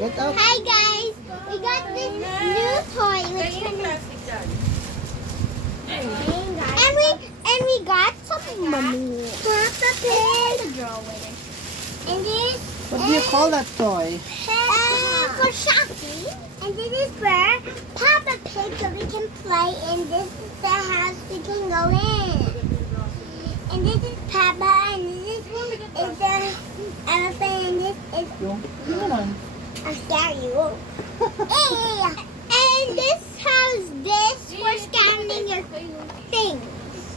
Get up. Hi guys, we got this new toy which and we got some money. Peppa Pig. And this What do you call that toy? for shopping. And this is for Peppa Pig so we can play. And this is the house we can go in. And this is Peppa. And this is the elephant. And this is Come on. I'll scare you. Hey. And this has this for scanning your thing.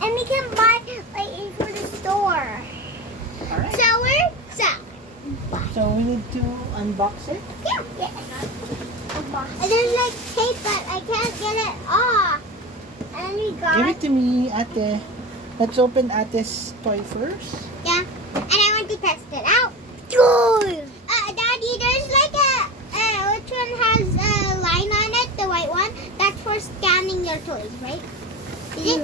And we can buy like for the store. Alright. So we need to unbox it? Yeah. And there's like tape but I can't get it off. And we got Give it to me, Ate. Let's open Ate's toy first. yeah. And I want to test it out. Daddy, there's like which one has a line on it? The white one. That's for scanning your toys, right? Is it?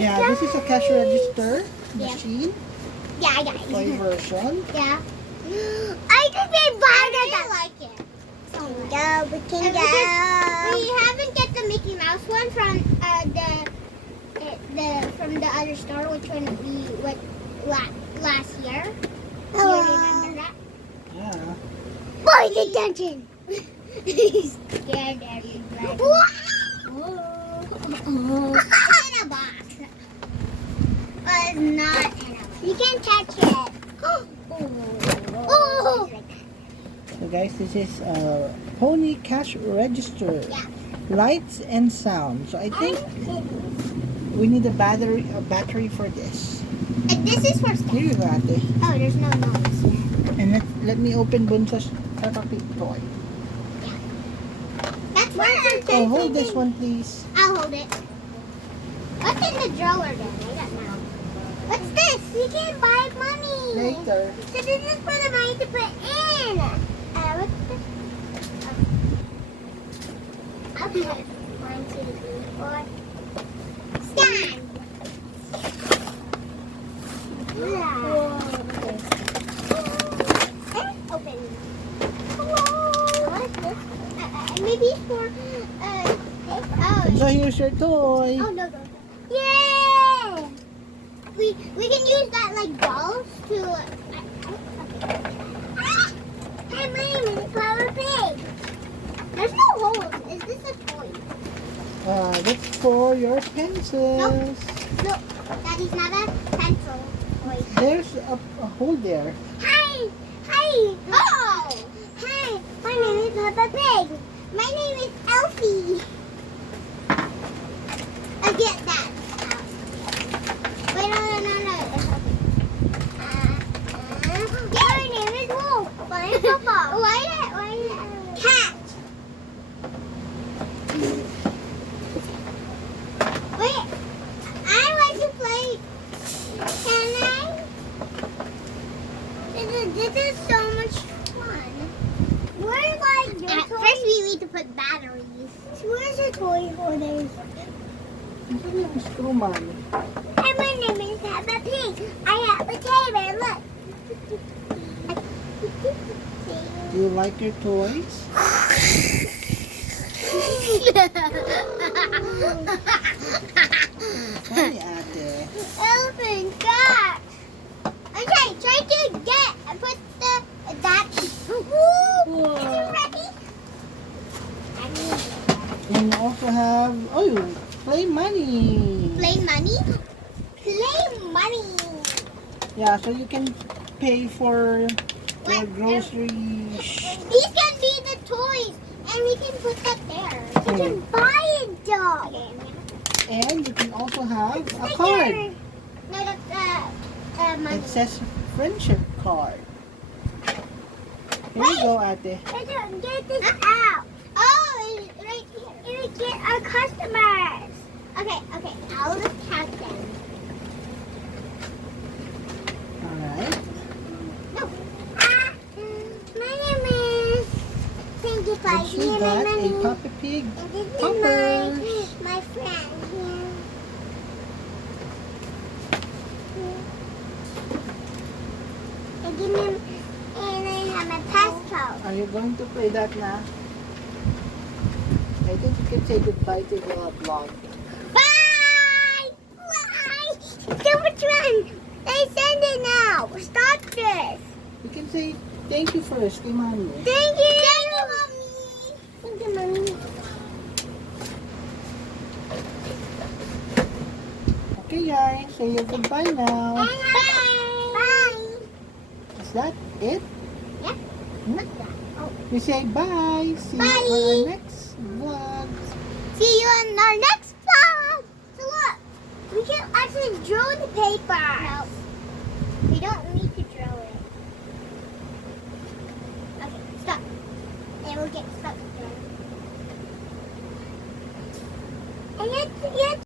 Yeah, this is a cash register Yeah. machine. Yeah, I got it. Toy version. Yeah. I think they bought it. I like it. We can go. We haven't get the Mickey Mouse one from the other store, which one we went last year. Do you remember that? Yeah. Boys attention. He's scared everybody. It's in a box. But it's not in a box. You can touch it. Oh. So guys, this is a Pony cash register. Yeah. Lights and sound. So I think we need a battery for this. And this is for Here stuff. you go, Ate. Oh, there's no noise. And let me open Bunsa's Peppa Pig toy. That's where Oh, hold this one, please. I'll hold it. What's in the drawer then? I don't know. What's this? You can buy money. Later. So this is for the money to put in. What's this? Okay. 1, 2, 3, 4. Scan. Open. Hello. What is this? Maybe for oh. So here's your toy. Oh no. Yay! We can use that like balls to. Hey, my name is Peppa Pig. There's no holes. Is this a toy? That's for your pencils. No, that is not a pencil toy. There's a hole there. Hi! Oh! Hi! My name is Peppa Pig. My name is Elfie. I get that. Wait, no. My name is Wolf. My name is Peppa. Why? Cat. Wait, I want to play. Can I? This is so much fun. Where's like your toy? First we need to put batteries. Where's the toy holders? Snowman. Hi, my name is Peppa Pig. I have a table. Look. Do you like your toys? Sorry, Ate. Elephant cat. Okay, try to put that. Woo! Is it ready? And you also have play money. Play money? Play money. Yeah, so you can pay for your What? groceries. These can be the toys, and we can put that there. You can buy it, dog. Okay, And you can also have a card. No, that's money. It says friendship card. Here you go, Ate. Get this out. Oh, it's right here. It get our customers. Okay. I'll just count them. Alright. No. My name is Pinkie Pie. And she got a Peppa Pig And this is poppers. my friend here. And I have my passport. house. Are you going to play that now? I think you can say goodbye to the vlog. Bye! Bye! So much fun! They send it now. Stop this. You can say thank you first, kay Mommy. Thank you! Thank you, Mommy! Thank you, Mommy. Okay guys, say your goodbye now. Bye! Bye! Is that it? Yeah. Hmm? Oh. You say bye. See Bye. you on our next vlog. See you in our next vlog! So look, we can actually draw the paper. No. We don't need to draw it. Okay, stop. And we'll get stuck again. And yet